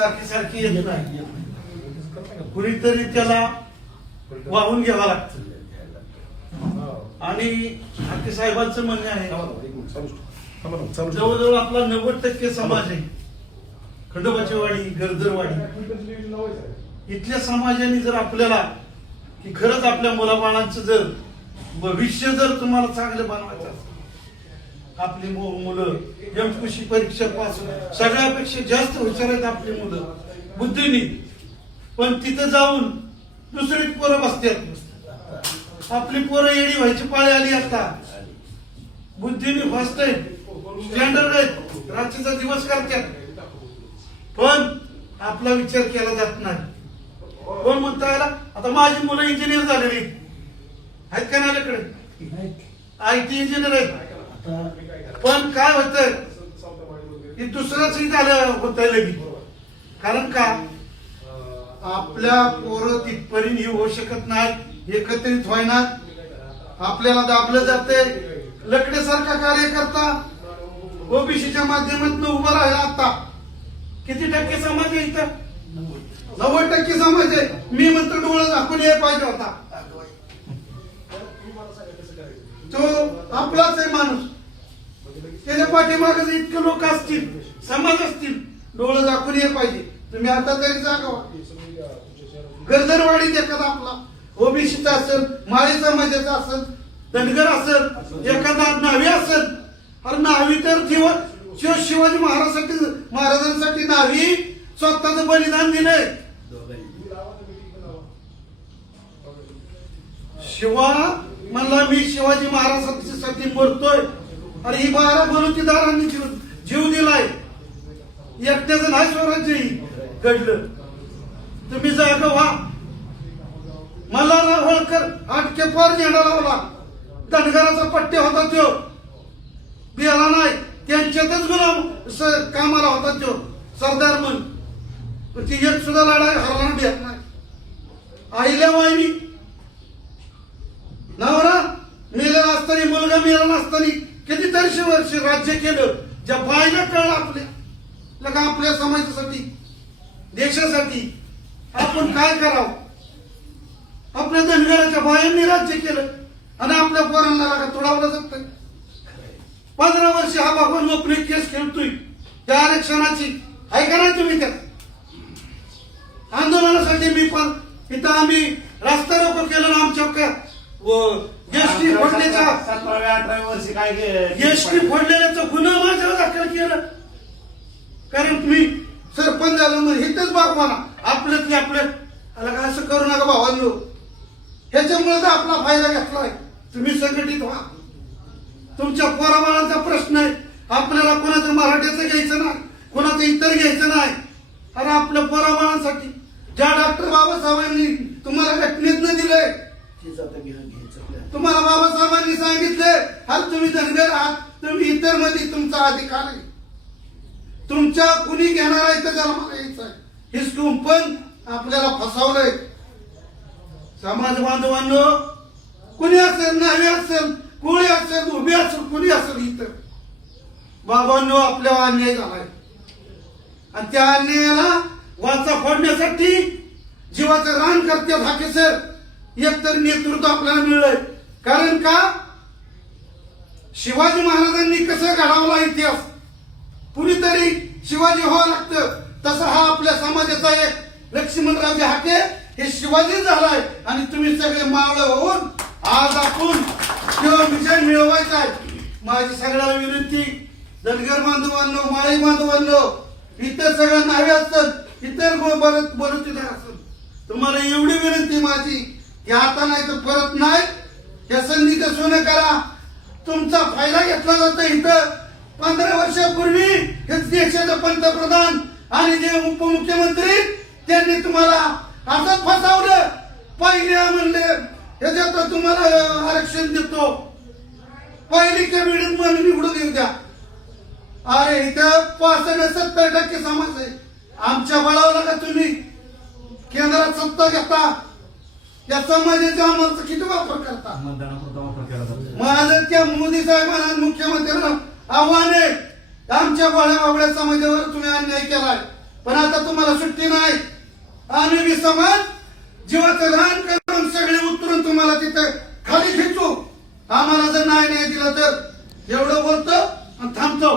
सारखी सारखी येत नाही, कुणीतरी त्याला वाहून घ्यावं लागतं. आणि हाके साहेबांचं म्हणणं आहे, जवळजवळ आपला 90% समाज आहे खंडोबाची वाडी, गर्दरवाडी. इथल्या समाजाने जर आपल्याला की खरंच आपल्या मुलाबाळांचं जर भविष्य जर तुम्हाला चांगलं बनवायचं असेल, आपली मुलं एमपीसी परीक्षा पास सगळ्यापेक्षा जास्त हुशार आहेत आपली मुलं बुद्धीनी, पण तिथं जाऊन दुसरी पोरं बसतात. आपली पोरं येडी व्हायची पाळी आली आता. बुद्धीने फास्ट आहेत, स्टँडर्ड आहेत, रात्रीचा दिवस करतात, पण आपला विचार केला जात नाही. कोण म्हणता याला? आता माझी मुलं इंजिनियर झालेली आहेत का माझ्याकडे? IT इंजिनियर आहेत. पण काय होतंय की दुसरंच झालं होतंय लगेच. कारण का आपल्या पोरं तिथपर्यंत होऊ शकत नाही, एकत्रित व्हायना, आपल्याला दाबलं जाते. लकडेसारखा कार्यकर्ता ओबीसीच्या माध्यमातून उभा राहिला. आता किती टक्के समाज आहे इथं? 90% समाज आहे. मी म्हणतो डोळं झाकून यायला पाहिजे होता. तो आपलाच आहे माणूस. त्याच्या पाठीमागे इतके लोक असतील, समाज असतील, डोळं झाकून यायला पाहिजे. तुम्ही आता तरी जागा. गर्दरवाडीत एखादा आपला ओबीसीचा असेल, माळी समाजाचा असेल, धनगर असेल, एखादा न्हावी असेल. अरे न्हावी तर शिवाजी महाराजांसाठी न्हावी स्वतःच बलिदान दिलंय. शिवा म्हणला मी शिवाजी महाराजांसाठी मरतोय. अरे ही 12 बलुतेदारांनी जीव दिलाय. एकट्याचं नाही स्वराज्य घडलं. तुम्ही जागा व्हा. मला ना होळकर 8 के पार झेंडा लावला. धनगराचा पट्टे होता तो, बियाला नाही. त्यांच्यातच गुलाम कामाला होता तो सरदार म्हणून. पण ती एक सुद्धा लढाई हरला भेट नाही. आईल्या वाहिनी नवरा मेलेला असताना, मुलगा मेला नसताना कितीतरी वर्ष राज्य केलं. ज्या बायला कळलं आपल्या आपल्या समाजासाठी, देशासाठी आपण काय करावं. आपल्या धनगराच्या बायांनी राज्य केलं आणि आपल्या पोरांना तोडावलं जात. 15 वर्ष हा भगवान मोपरी केस खेळतोय त्या आरक्षणाची. ऐका नाही तुम्ही त्या आंदोलनासाठी. मी पण इथं आम्ही रस्ता रोको केलं ना आमच्या एसटी फोडण्याचा 17-18 वर्षी काय एसटी फोडलेल्याचा गुन्हा माझ्यावर दाखल केलं. कारण तुम्ही सरपंच झालं म्हणून हिथंच बागवाना आपलं की आपलं असं करू नका भावांनो. ह्याच्यामुळे तर आपला फायदा घेतलाय. तुम्ही संघटित व्हा. तुमच्या पोराबाळांचा प्रश्न आहे. आपल्याला कोणाचं मराठीचं घ्यायचं नाही, कोणाचं इतर घ्यायचं नाही. अरे आपल्या पोराबाळांसाठी ज्या डॉक्टर बाबासाहेबांनी तुम्हाला घटनेतनं दिलंय, तुम्हाला बाबासाहेबांनी सांगितले हा तुम्ही धनगर आहात, तुम्ही इतर मध्ये तुमचा अधिकार आहे. तुमच्या कुणी घेणार आहे तर त्याला मला यायचं आहे. हिसकून पण आपल्याला फसवलंय. समाज बांधवांनो, कुणी असेल, न्हावी असेल, कोळी असेल, उभी असेल, कुणी असेल, इतर बाबांनो आपल्यावर अन्याय झालाय. आणि त्या अन्यायाला वाचा फोडण्यासाठी जीवाचं रान करतात हाके सर. एकतर नेतृत्व आपल्याला मिळलंय. कारण का शिवाजी महाराजांनी कसं घडवला इतिहास, कुणीतरी शिवाजी व्हावं लागतं. तसा हा आपल्या समाजाचा एक लक्ष्मणरावजी हाके हे शिवाजी झालाय. आणि तुम्ही सगळे मावळ होऊन आज आपण विजय मिळवायचा आहे. माझी सगळ्याला विनंती, धनगर बांधवांनो, माळी बांधवांनो, इतर सगळ्या नावे असतात, इतर बलुतेदार असतात, तुम्हाला एवढी विनंती माझी की आता नाही तर परत नाही. या संधीचं सोनं करा. तुमचा फायदा घेतला जातो. इथं 15 वर्षापूर्वी हे देशाचे पंतप्रधान आणि जे उपमुख्यमंत्री त्यांनी तुम्हाला असंच फसवलं. पहिले म्हणले ह्याच्यात तुम्हाला आरक्षण देतो, पहिली कॅबिनेट म्हणून निवडून येऊ द्या. अरे इथं 65-70% समाज आहे. आमच्या बळावला का तुम्ही केंद्रात सत्ता घेता, या समाजाचा आम्हाला किती वापर करता. माझं त्या मोदी साहेबांना मुख्यमंत्र्यांना आव्हान आहे, आमच्या बाळ्या समाजावर तुम्ही अन्याय केलाय. पण आता तुम्हाला सुट्टी नाही. आम्ही बी समाज जीवाचं रान करून सगळे उतरून तुम्हाला तिथे खाली खेचू. आम्हाला जर नाही दिला तर एवढं बोलतो आणि थांबतो.